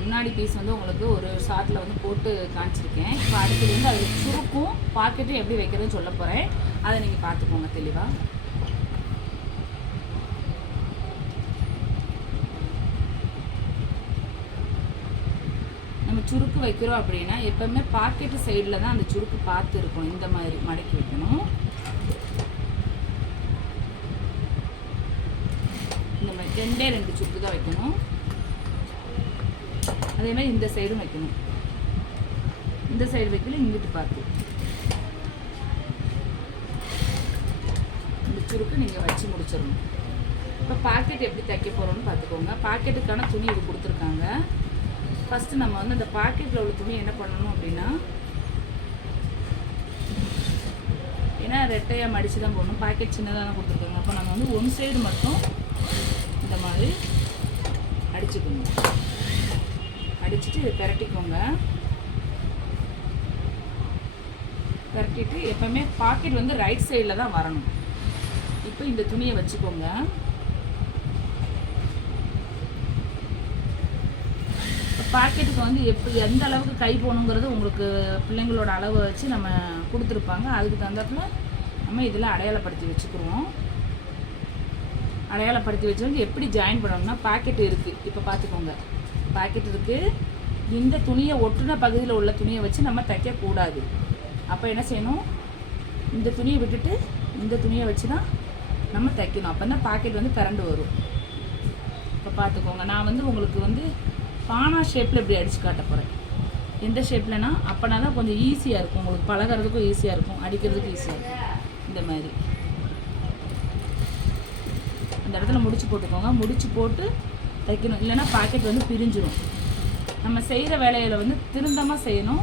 முன்னாடி பீஸ் வந்து உங்களுக்கு ஒரு ஷார்ட்டில் வந்து போட்டு காமிச்சிருக்கேன். இப்போ அடுத்தது வந்து அதில் சுருக்கும் பாக்கெட்டும் எப்படி வைக்கிறதுன்னு சொல்ல போகிறேன். அதை நீங்கள் பார்த்துக்கோங்க தெளிவாக. நம்ம சுருக்கு வைக்கிறோம் அப்படின்னா எப்போவுமே பாக்கெட்டு சைடில் தான் அந்த சுருக்கு பார்த்து இருக்கணும். இந்த மாதிரி மடக்கி வைக்கணும். இந்த மாதிரி 2 சுருக்கு தான் வைக்கணும். அதே மாதிரி இந்த சைடும் வைக்கணும். இந்த சைடு வைக்கல, இங்கிட்டு பார்த்து இந்த சுருக்கு நீங்கள் வச்சு முடிச்சிடணும். இப்போ பாக்கெட் எப்படி தைக்க போகிறோம்னு பார்த்துக்கோங்க. பாக்கெட்டுக்கான துணி இது கொடுத்துருக்காங்க. ஃபஸ்ட்டு நம்ம வந்து அந்த பாக்கெட்டில் உள்ள துணி என்ன பண்ணணும் அப்படின்னா, ஏன்னா ரெட்டையாக மடித்து தான் போடணும். பாக்கெட் சின்னதாக தான் கொடுத்துருக்காங்க. அப்போ நம்ம வந்து ஒன் சைடு மட்டும் இந்த மாதிரி அடிச்சுக்கணும். அடிச்சுட்டு இதை பிரட்டிக்கோங்க. பிரட்டிட்டு எப்போவுமே பாக்கெட் வந்து ரைட் சைடில் தான் வரணும். இப்போ இந்த துணியை வச்சுக்கோங்க. பாக்கெட்டுக்கு வந்து எந்த அளவுக்கு கை போகணுங்கிறது உங்களுக்கு பிள்ளைங்களோட அளவை வச்சு நம்ம கொடுத்துருப்பாங்க. அதுக்கு தகுந்தாப்புல நம்ம இதில் அடையாளப்படுத்தி வச்சுக்குருவோம். அடையாளப்படுத்தி வச்சு வந்து எப்படி ஜாயின் பண்ணணும்னா, பாக்கெட் இருக்குது. இப்போ பார்த்துக்கோங்க, பாக்கெட் இருக்குது. இந்த துணியை ஒட்டுன பகுதியில் உள்ள துணியை வச்சு நம்ம தைக்கக்கூடாது. அப்போ என்ன செய்யணும், இந்த துணியை விட்டுட்டு இந்த துணியை வச்சு தான் நம்ம தைக்கணும். அப்போ தான் பாக்கெட் வந்து திரண்டு வரும். இப்போ பார்த்துக்கோங்க, நான் வந்து உங்களுக்கு வந்து பானா ஷேப்பில் இப்படி அடித்து காட்ட போகிறேன். எந்த ஷேப்லனா அப்போனா தான் கொஞ்சம் ஈஸியாக இருக்கும், உங்களுக்கு பழகிறதுக்கும் ஈஸியாக இருக்கும், அடிக்கிறதுக்கும் ஈஸியாக இருக்கும். இந்த மாதிரி அந்த இடத்துல முடிச்சு போட்டுக்கோங்க. முடிச்சு போட்டு தைக்கணும், இல்லைன்னா பாக்கெட் வந்து பிரிஞ்சிடும். நம்ம செய்கிற வேலையில் வந்து திருந்தமாக செய்யணும்.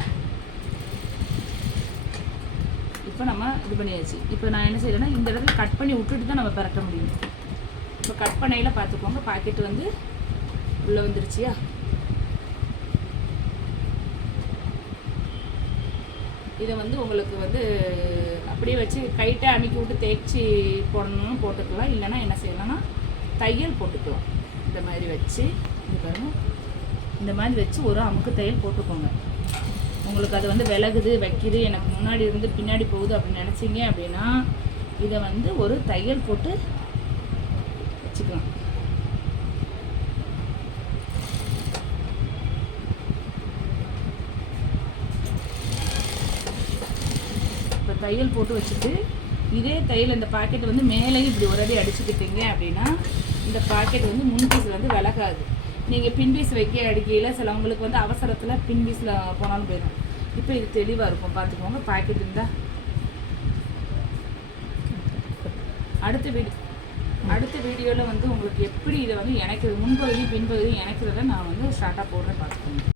இப்போ நம்ம இது பண்ணியாச்சு. இப்போ நான் என்ன செய்கிறேன்னா, இந்த இடத்துல கட் பண்ணி விட்டுட்டு தான் நம்ம பரட்ட முடியும். இப்போ கட் பண்ணையில் பார்த்துக்கோங்க, பாக்கெட் வந்து உள்ளே வந்துருச்சியா. இதை வந்து உங்களுக்கு வந்து அப்படியே வச்சு கைட்டாக அமுக்கி விட்டு தேய்ச்சி போடணும்னு போட்டுக்கலாம். இல்லைன்னா என்ன செய்யலாம்னா தையல் போட்டுக்கலாம். இந்த மாதிரி வச்சு இந்த மாதிரி வச்சு ஒரு அமுக்கு தையல் போட்டுக்கோங்க. உங்களுக்கு அது வந்து விலகுது வைக்கிது, எனக்கு முன்னாடி இருந்து பின்னாடி போகுது அப்படின்னு நினச்சிங்க அப்படின்னா இதை வந்து ஒரு தையல் போட்டு வச்சுக்கலாம். இப்போ தையல் போட்டு வச்சுட்டு இதே தையல் இந்த பாக்கெட் வந்து மேலேயும் இப்படி ஒரு அடி அடிச்சுக்கிட்டீங்க அப்படின்னா இந்த பாக்கெட் வந்து முன் பீஸில் வந்து விலகாது. நீங்கள் பின் பீஸ் வைக்க அடிக்கையில் சிலவங்களுக்கு வந்து அவசரத்தில் பின் பீஸில் போனாலும் போயிடும். இப்போ இது தெளிவாக இருக்கும், பார்த்துக்கோங்க. பாக்கெட் இருந்தால் அடுத்த வீடியோவில் வந்து உங்களுக்கு எப்படி இதை வந்து இணைக்கிறது, முன்பகுதியும் பின்பகுதியும் இணைக்கிறத நான் வந்து ஸ்டார்ட்டாக போடுறேன், பார்த்துக்கோங்க.